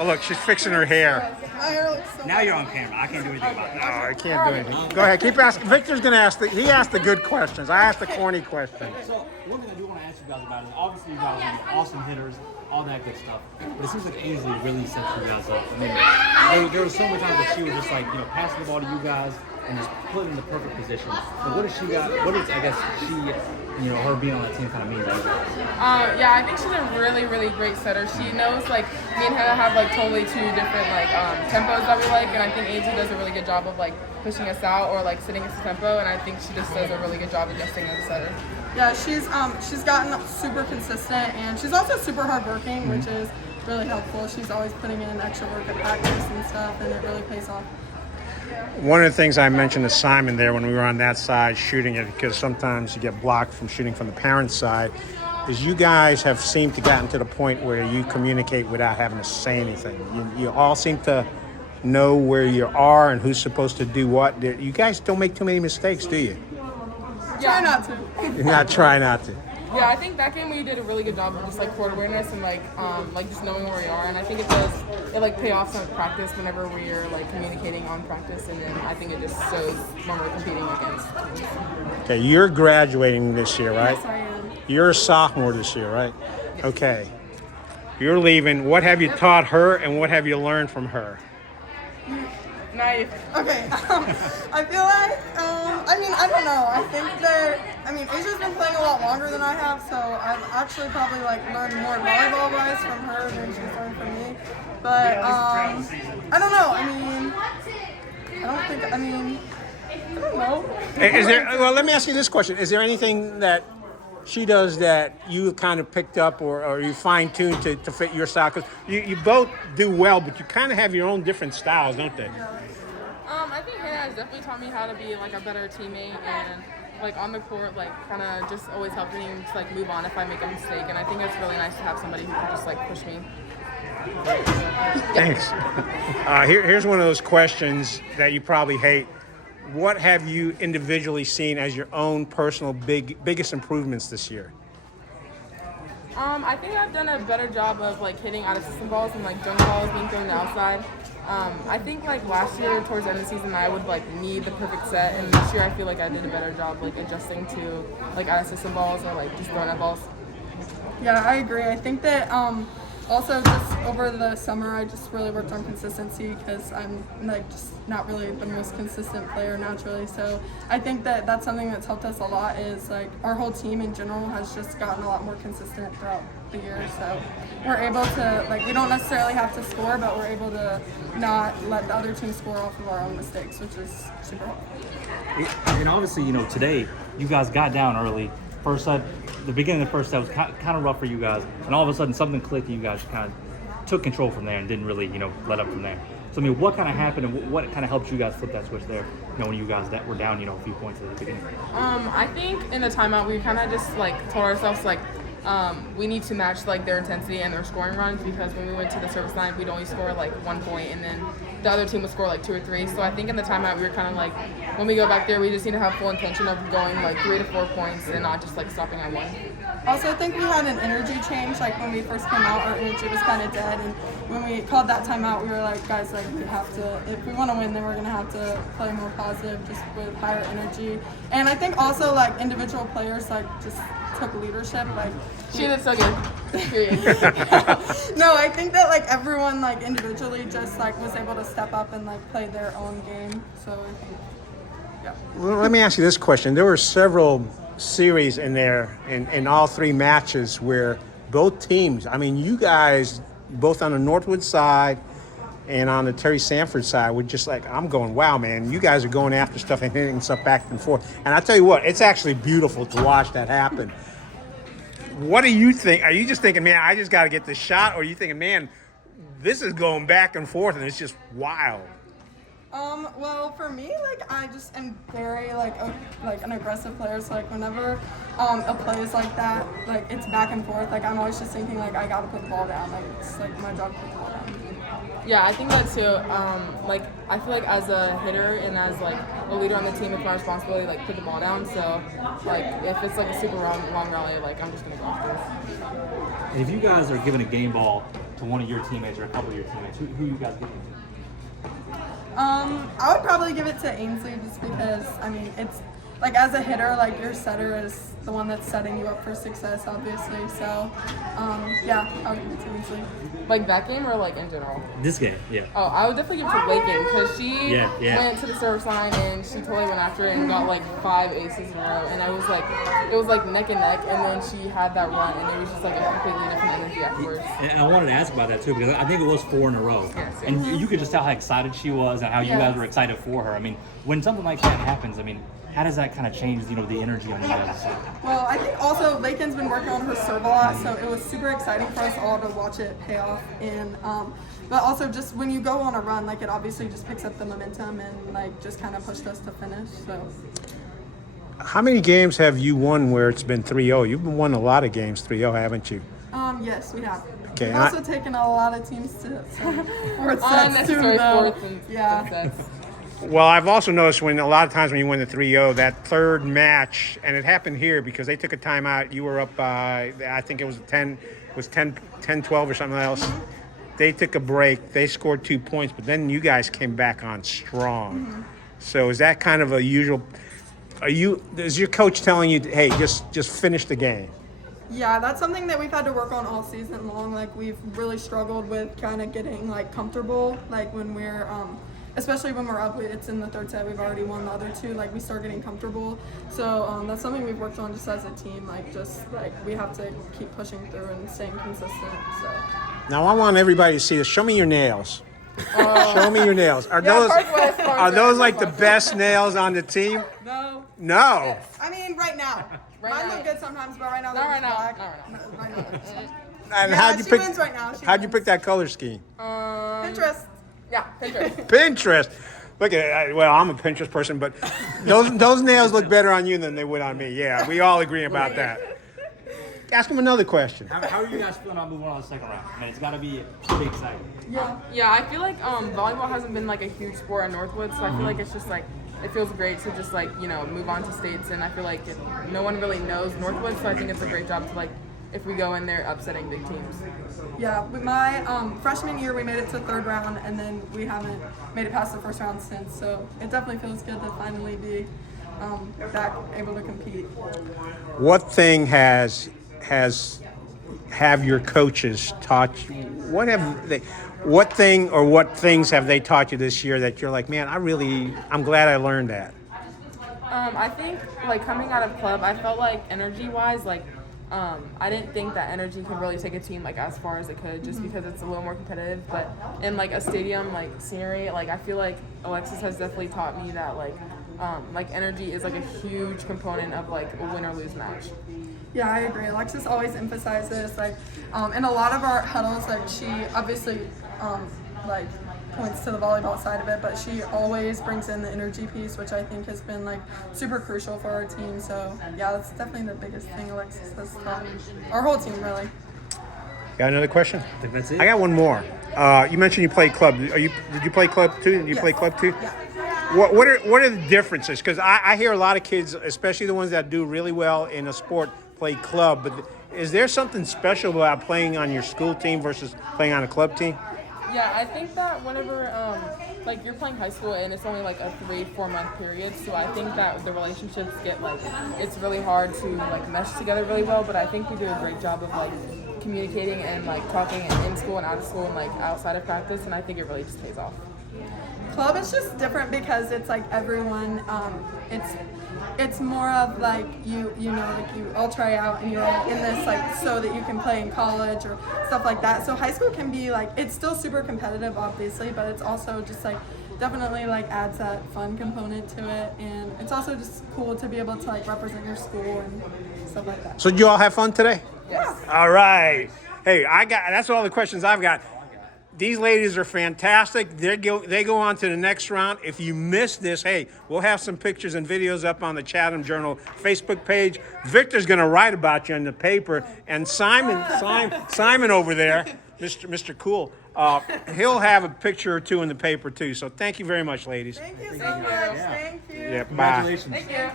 Oh, look, she's fixing her hair. My hair looks so Now you're on camera. I can't do anything about No, that. I can't do anything. Go ahead, keep asking. Victor's gonna ask he asked the good questions. I asked the corny questions. So one thing I do want to ask you guys about is obviously you guys are awesome hitters, all that good stuff. But it seems like Ainsley really sets you guys up. I mean, there were so many times that she was just like, passing the ball to you guys and just put in the perfect position. But what does she got? What is I guess she, her being on that team kind of means to you guys? Yeah, I think she's a really, really great setter. She knows, like, me and Hannah have, like, totally two different, like, tempos that we like, and I think Asia does a really good job of, like, pushing us out or, like, sitting us a tempo, and I think she just does a really good job adjusting as a setter. Yeah, she's gotten super consistent, and she's also super hardworking, which is really helpful. She's always putting in extra work at practice and stuff, and it really pays off. One of the things I mentioned to Simon there when we were on that side shooting it, because sometimes you get blocked from shooting from the parents' side, is you guys have seemed to gotten to the point where you communicate without having to say anything. You all seem to know where you are and who's supposed to do what. You guys don't make too many mistakes, do you? Try not to. You're not trying not to. Yeah, I think that game we did a really good job of just, like, court awareness and, like just knowing where we are, and I think it like pay off some practice whenever we're, like, communicating on practice, and then I think it just shows when we're competing against teams. Okay, you're graduating this year, right? Yes, I am. You're a sophomore this year, right? Okay. You're leaving. What have you taught her and what have you learned from her? Nice. Okay, I feel like, I don't know. I think that, Asia's been playing a lot longer than I have, so I've actually probably, like, learned more volleyball-wise from her than she's learned from me. But, I don't know. I don't know. Well, let me ask you this question. Is there anything that she does that you kind of picked up or you fine-tuned to fit your style? Because you both do well, but you kind of have your own different styles, don't they? I think Hannah has definitely taught me how to be, like, a better teammate and, like, on the court, like, kind of just always helping me to, like, move on if I make a mistake. And I think it's really nice to have somebody who can just, like, push me. Thanks. Here's one of those questions that you probably hate. What have you individually seen as your own personal biggest improvements this year? I think I've done a better job of, like, hitting out of system balls and, like, jump balls being thrown to the outside. I think, like, last year towards the end of the season I would, like, need the perfect set, and this year I feel like I did a better job, like, adjusting to, like, out of system balls or, like, just throwing at balls. Yeah, I agree. I think that also just over the summer I just really worked on consistency because I'm, like, just not really the most consistent player naturally. So I think that that's something that's helped us a lot is, like, our whole team in general has just gotten a lot more consistent throughout the year. So we're able to, like, we don't necessarily have to score, but we're able to not let the other team score off of our own mistakes, which is super helpful. And obviously, today you guys got down early. First set, the beginning of the first set was kind of rough for you guys, and all of a sudden something clicked and you guys kind of took control from there and didn't really, let up from there. So, what kind of happened and what kind of helped you guys flip that switch there, when you guys were down, a few points at the beginning? I think in the timeout we kind of just, like, told ourselves, like, we need to match, like, their intensity and their scoring runs, because when we went to the service line we'd only score, like, 1 point and then the other team would score, like, 2 or 3. So I think in the timeout we were kind of like, when we go back there we just need to have full intention of going, like, 3 to 4 points and not just, like, stopping at 1. Also, I think we had an energy change. Like, when we first came out, our energy was kind of dead, and when we called that timeout, we were like, guys, like, we have to, if we want to win, then we're going to have to play more positive, just with higher energy. And I think also, like, individual players, like, just took leadership. Like, She did so good. Period. no, I think that, like, everyone, like, individually just, like, was able to step up and, like, play their own game. So I think, yeah. Well, let me ask you this question. There were several series in there in all 3 matches where both teams, you guys, both on the Northwood side and on the Terry Sanford side, were just like, I'm going, wow, man, you guys are going after stuff and hitting stuff back and forth. And I tell you what, it's actually beautiful to watch that happen. What do you think? Are you just thinking, man, I just got to get this shot? Or are you thinking, man, this is going back and forth and it's just wild? Well, for me, like, I just am very, like an aggressive player. So, like, whenever a play is like that, like, it's back and forth. Like, I'm always just thinking, like, I gotta put the ball down. Like, it's, like, my job to put the ball down. Yeah, I think that too. Like, I feel like as a hitter and as, like, a leader on the team, it's my responsibility, like, put the ball down. So, like, if it's, like, a super long rally, like, I'm just gonna go after it. And if you guys are given a game ball to one of your teammates or a couple of your teammates? Who you guys giving to? I would probably give it to Ainsley just because, I mean, it's like as a hitter, like your setter is the one that's setting you up for success, obviously. So, yeah, I would give it to Ainsley. Like that game or like in general? This game, yeah. Oh, I would definitely give it to Lakin because she Yeah. went to the service line and she totally went after it and got like 5 aces in a row. And it was like neck and neck. And then she had that run and it was just like a completely different energy afterwards. And I wanted to ask about that too because I think it was 4 in a row. Yes. And you could just tell how excited she was and how you guys were excited for her. I mean, when something like that happens, I mean, how does that kind of change, the energy on you guys? Well, I think also Lakin's been working on her serve a lot, so it was super exciting for us all to watch it pay off. And but also just when you go on a run, like it obviously just picks up the momentum and like just kind of pushed us to finish. So. How many games have you won where it's been 3-0? You've won a lot of games 3-0, haven't you? Yes, we have. Okay, We've also taken a lot of teams to fourth sets too, Unnecessary though. fourths and Yeah. sets. Well, I've also noticed when a lot of times when you win the 3-0, that third match, and it happened here because they took a timeout. You were up by, I think it was 10, 12 or something else. They took a break. They scored 2 points, but then you guys came back on strong. So is that kind of a usual? Is your coach telling you, hey, just finish the game? Yeah, that's something that we've had to work on all season long. Like we've really struggled with kind of getting like comfortable, like when we're especially when we're up, it's in the third set, we've already won the other 2, like we start getting comfortable. So that's something we've worked on just as a team, like just like we have to keep pushing through and staying consistent. So Now I want everybody to see this. Show me your nails. Show me your nails. Are Are those like the best nails on the team? no, No. I mean right now. Right Mine now. look good sometimes, but right now Not they're right now. black. Not right now. And Yeah, how'd you she pick? wins right now. She How'd you wins. pick that color scheme? Pinterest. Yeah, Pinterest. Pinterest. Look at it. Well, I'm a Pinterest person, but those nails look better on you than they would on me. Yeah, we all agree about that. Ask him another question. How are you guys feeling about moving on to the second round? I mean, it's got to be pretty exciting. Yeah. Yeah, I feel like volleyball hasn't been like a huge sport at Northwood, so I feel like it's just like it feels great to just like move on to states, and I feel like no one really knows Northwood, so I think it's a great job to like if we go in there upsetting big teams. Yeah, with my freshman year, we made it to third round, and then we haven't made it past the first round since. So it definitely feels good to finally be back able to compete. What thing have your coaches taught you? What things have they taught you this year that you're like, man, I'm glad I learned that. I think like coming out of club, I felt like energy-wise, like I didn't think that energy could really take a team like as far as it could, just because it's a little more competitive. But in like a stadium like scenery, like I feel like Alexis has definitely taught me that like energy is like a huge component of like a win or lose match. Yeah, I agree. Alexis always emphasizes like in a lot of our huddles, like she obviously like points to the volleyball side of it, but she always brings in the energy piece, which I think has been like super crucial for our team. So yeah, that's definitely the biggest thing Alexis has taught our whole team really. Got another question? I think that's it. I got one more. You mentioned you played club. Did you play club too? Did you play club too? Yeah. What are the differences? Because I hear a lot of kids, especially the ones that do really well in a sport, play club. But is there something special about playing on your school team versus playing on a club team? Yeah, I think that whenever like you're playing high school and it's only like a 3-4 month period, so I think that the relationships get like it's really hard to like mesh together really well. But I think we do a great job of like communicating and like talking in school and out of school and like outside of practice, and I think it really just pays off. Club is just different because it's like everyone. It's more of like you all try out and you're all in this like so that you can play in college or stuff like that. So high school can be like it's still super competitive obviously, but it's also just like definitely like adds that fun component to it, and it's also just cool to be able to like represent your school and stuff like that. So did you all have fun today? Yes. All right. Hey, that's all the questions I've got. These ladies are fantastic. They go on to the next round. If you missed this, hey, we'll have some pictures and videos up on the Chatham Journal Facebook page. Victor's going to write about you in the paper, and Simon over there, Mr. Cool, he'll have a picture or two in the paper too. So thank you very much, ladies. Thank you so much. Thank you. Yeah, bye. Congratulations. Thank you.